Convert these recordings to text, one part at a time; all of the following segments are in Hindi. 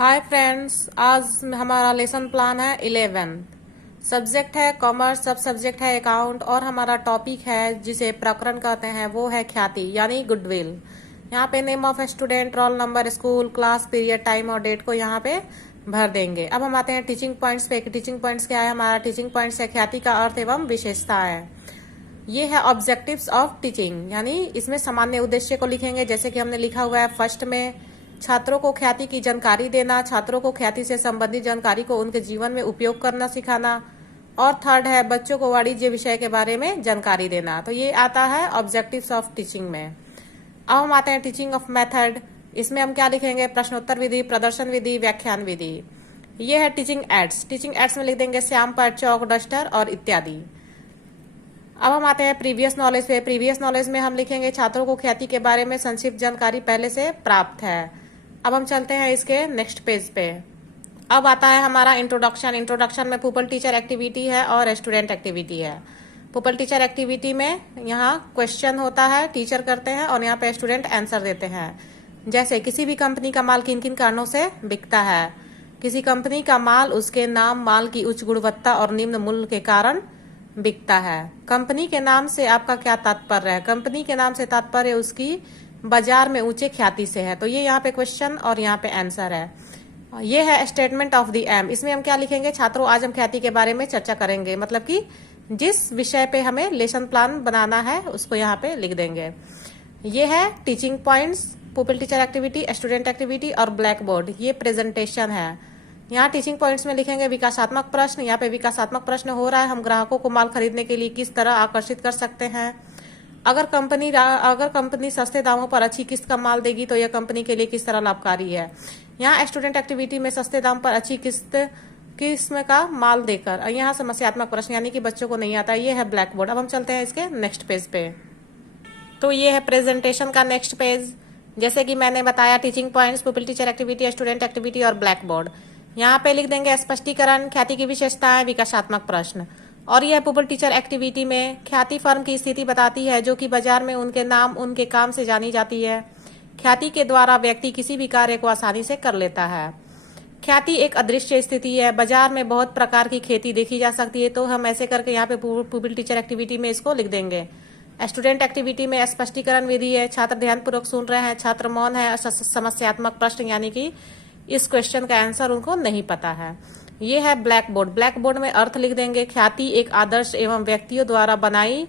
हाय फ्रेंड्स, आज हमारा लेसन प्लान है 11। सब्जेक्ट है कॉमर्स, सब सब्जेक्ट है अकाउंट और हमारा टॉपिक है जिसे प्रकरण कहते हैं वो है ख्याति यानी गुडविल। यहाँ पे name of student, roll number, school, class, period, time और डेट को यहाँ पे भर देंगे। अब हम आते हैं टीचिंग पॉइंट्स पे। टीचिंग पॉइंट्स क्या है? हमारा टीचिंग पॉइंट्स है ख्याति का अर्थ एवं विशेषता है। ये है ऑब्जेक्टिव्स ऑफ टीचिंग, यानी इसमें सामान्य उद्देश्य को लिखेंगे। जैसे कि हमने लिखा हुआ है फर्स्ट में, छात्रों को ख्याति की जानकारी देना, छात्रों को ख्याति से संबंधित जानकारी को उनके जीवन में उपयोग करना सिखाना। और थर्ड है बच्चों को वाणिज्य विषय के बारे में जानकारी देना। तो ये आता है ऑब्जेक्टिव्स ऑफ टीचिंग में। अब हम आते हैं टीचिंग ऑफ मेथड। इसमें हम क्या लिखेंगे? प्रश्नोत्तर विधि, प्रदर्शन विधि, व्याख्यान विधि। ये है टीचिंग एड्स। टीचिंग एड्स में लिख देंगे श्याम पर चौक, डस्टर और इत्यादि। अब हम आते हैं प्रीवियस नॉलेज पे। प्रीवियस नॉलेज में हम लिखेंगे छात्रों को ख्याति के बारे में संक्षिप्त जानकारी पहले से प्राप्त है। अब हम चलते हैं इसके नेक्स्ट पेज पे। अब आता है हमारा इंट्रोडक्शन। इंट्रोडक्शन में पुपल टीचर एक्टिविटी है और स्टूडेंट एक्टिविटी है। पुपल टीचर एक्टिविटी में यहाँ क्वेश्चन होता है, टीचर करते हैं और यहाँ पे स्टूडेंट आंसर देते हैं। जैसे किसी भी कंपनी का माल किन किन कारणों से बिकता है? किसी कंपनी का माल उसके नाम, माल की उच्च गुणवत्ता और निम्न मूल्य के कारण बिकता है। कंपनी के नाम से आपका क्या तात्पर्य है? कंपनी के नाम से तात्पर्य उसकी बाजार में ऊंचे ख्याति से है। तो ये यहाँ पे क्वेश्चन और यहाँ पे आंसर है। ये है स्टेटमेंट ऑफ द एम। इसमें हम क्या लिखेंगे? छात्रों, आज हम ख्याति के बारे में चर्चा करेंगे। मतलब कि जिस विषय पे हमें लेसन प्लान बनाना है उसको यहाँ पे लिख देंगे। ये है teaching points, पुपल teacher activity, student activity और ब्लैक बोर्ड। ये प्रेजेंटेशन है। यहाँ टीचिंग पॉइंट्स में लिखेंगे विकासात्मक प्रश्न। यहाँ पे विकासात्मक प्रश्न हो रहा है, हम ग्राहकों को माल खरीदने के लिए किस तरह आकर्षित कर सकते हैं। अगर कंपनी सस्ते दामों पर अच्छी किस्त का माल देगी तो यह कंपनी के लिए किस तरह लाभकारी है। यहाँ स्टूडेंट एक्टिविटी में सस्ते दाम पर अच्छी किस्म का माल देकर। यहाँ समस्यात्मक प्रश्न यानी कि बच्चों को नहीं आता। ये है ब्लैक बोर्ड। अब हम चलते हैं इसके नेक्स्ट पेज पे। तो ये है प्रेजेंटेशन का नेक्स्ट पेज। जैसे कि मैंने बताया teaching points, पुपल teacher activity, student activity और ब्लैक बोर्ड। यहाँ पे लिख देंगे स्पष्टीकरण, ख्याति की विशेषताएं, विकासात्मक प्रश्न। और यह पुपल टीचर एक्टिविटी में ख्याति फर्म की स्थिति बताती है जो कि बाजार में उनके नाम, उनके काम से जानी जाती है। ख्याति के द्वारा व्यक्ति किसी भी कार्य को आसानी से कर लेता है। ख्याति एक अदृश्य स्थिति है। बाजार में बहुत प्रकार की खेती देखी जा सकती है। तो हम ऐसे करके यहाँ पे पुपल टीचर एक्टिविटी में इसको लिख देंगे। स्टूडेंट एक्टिविटी में स्पष्टीकरण विधि है, छात्र ध्यानपूर्वक सुन रहे हैं, छात्र मौन है, समस्यात्मक प्रश्न यानी कि इस क्वेश्चन का आंसर उनको नहीं पता है। ये है ब्लैक बोर्ड। ब्लैक बोर्ड में अर्थ लिख देंगे ख्याति एक आदर्श एवं व्यक्तियों द्वारा बनाई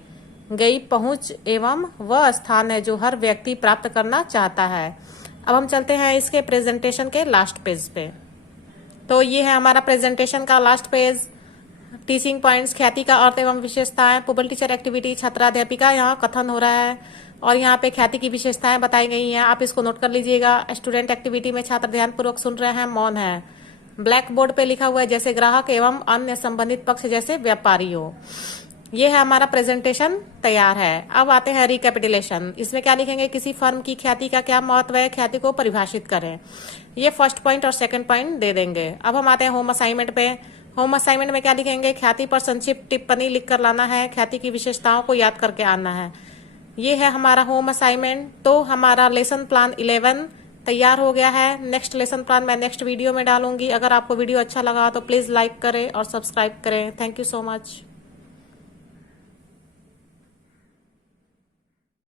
गई पहुंच एवं वह स्थान है जो हर व्यक्ति प्राप्त करना चाहता है। अब हम चलते हैं इसके प्रेजेंटेशन के लास्ट पेज पे। तो ये है हमारा प्रेजेंटेशन का लास्ट पेज। टीचिंग पॉइंट्स, ख्याति का अर्थ एवं विशेषताएं, पुपल टीचर एक्टिविटी, छात्राध्यापिका यहाँ कथन हो रहा है और यहाँ पे ख्याति की विशेषताएं बताई गई हैं। आप इसको नोट कर लीजिएगा। स्टूडेंट एक्टिविटी में छात्र ध्यानपूर्वक सुन रहे हैं, मौन है। ब्लैक बोर्ड पे लिखा हुआ है जैसे ग्राहक एवं अन्य संबंधित पक्ष जैसे व्यापारी हो। ये है हमारा प्रेजेंटेशन तैयार है। अब आते हैं रिकैपिटुलेशन। इसमें क्या लिखेंगे? किसी फर्म की ख्याति का क्या महत्व है, ख्याति को परिभाषित करें। ये फर्स्ट पॉइंट और सेकंड पॉइंट दे देंगे। अब हम आते हैं होम असाइनमेंट पे। होम असाइनमेंट में क्या लिखेंगे? ख्याति पर संक्षिप्त टिप्पणी लिख कर लाना है, ख्याति की विशेषताओं को याद करके आना है। ये है हमारा होम असाइनमेंट। तो हमारा लेसन प्लान 11 तैयार हो गया है। नेक्स्ट लेसन प्लान मैं नेक्स्ट वीडियो में डालूंगी। अगर आपको वीडियो अच्छा लगा तो प्लीज लाइक करें और सब्सक्राइब करें। Thank you so much.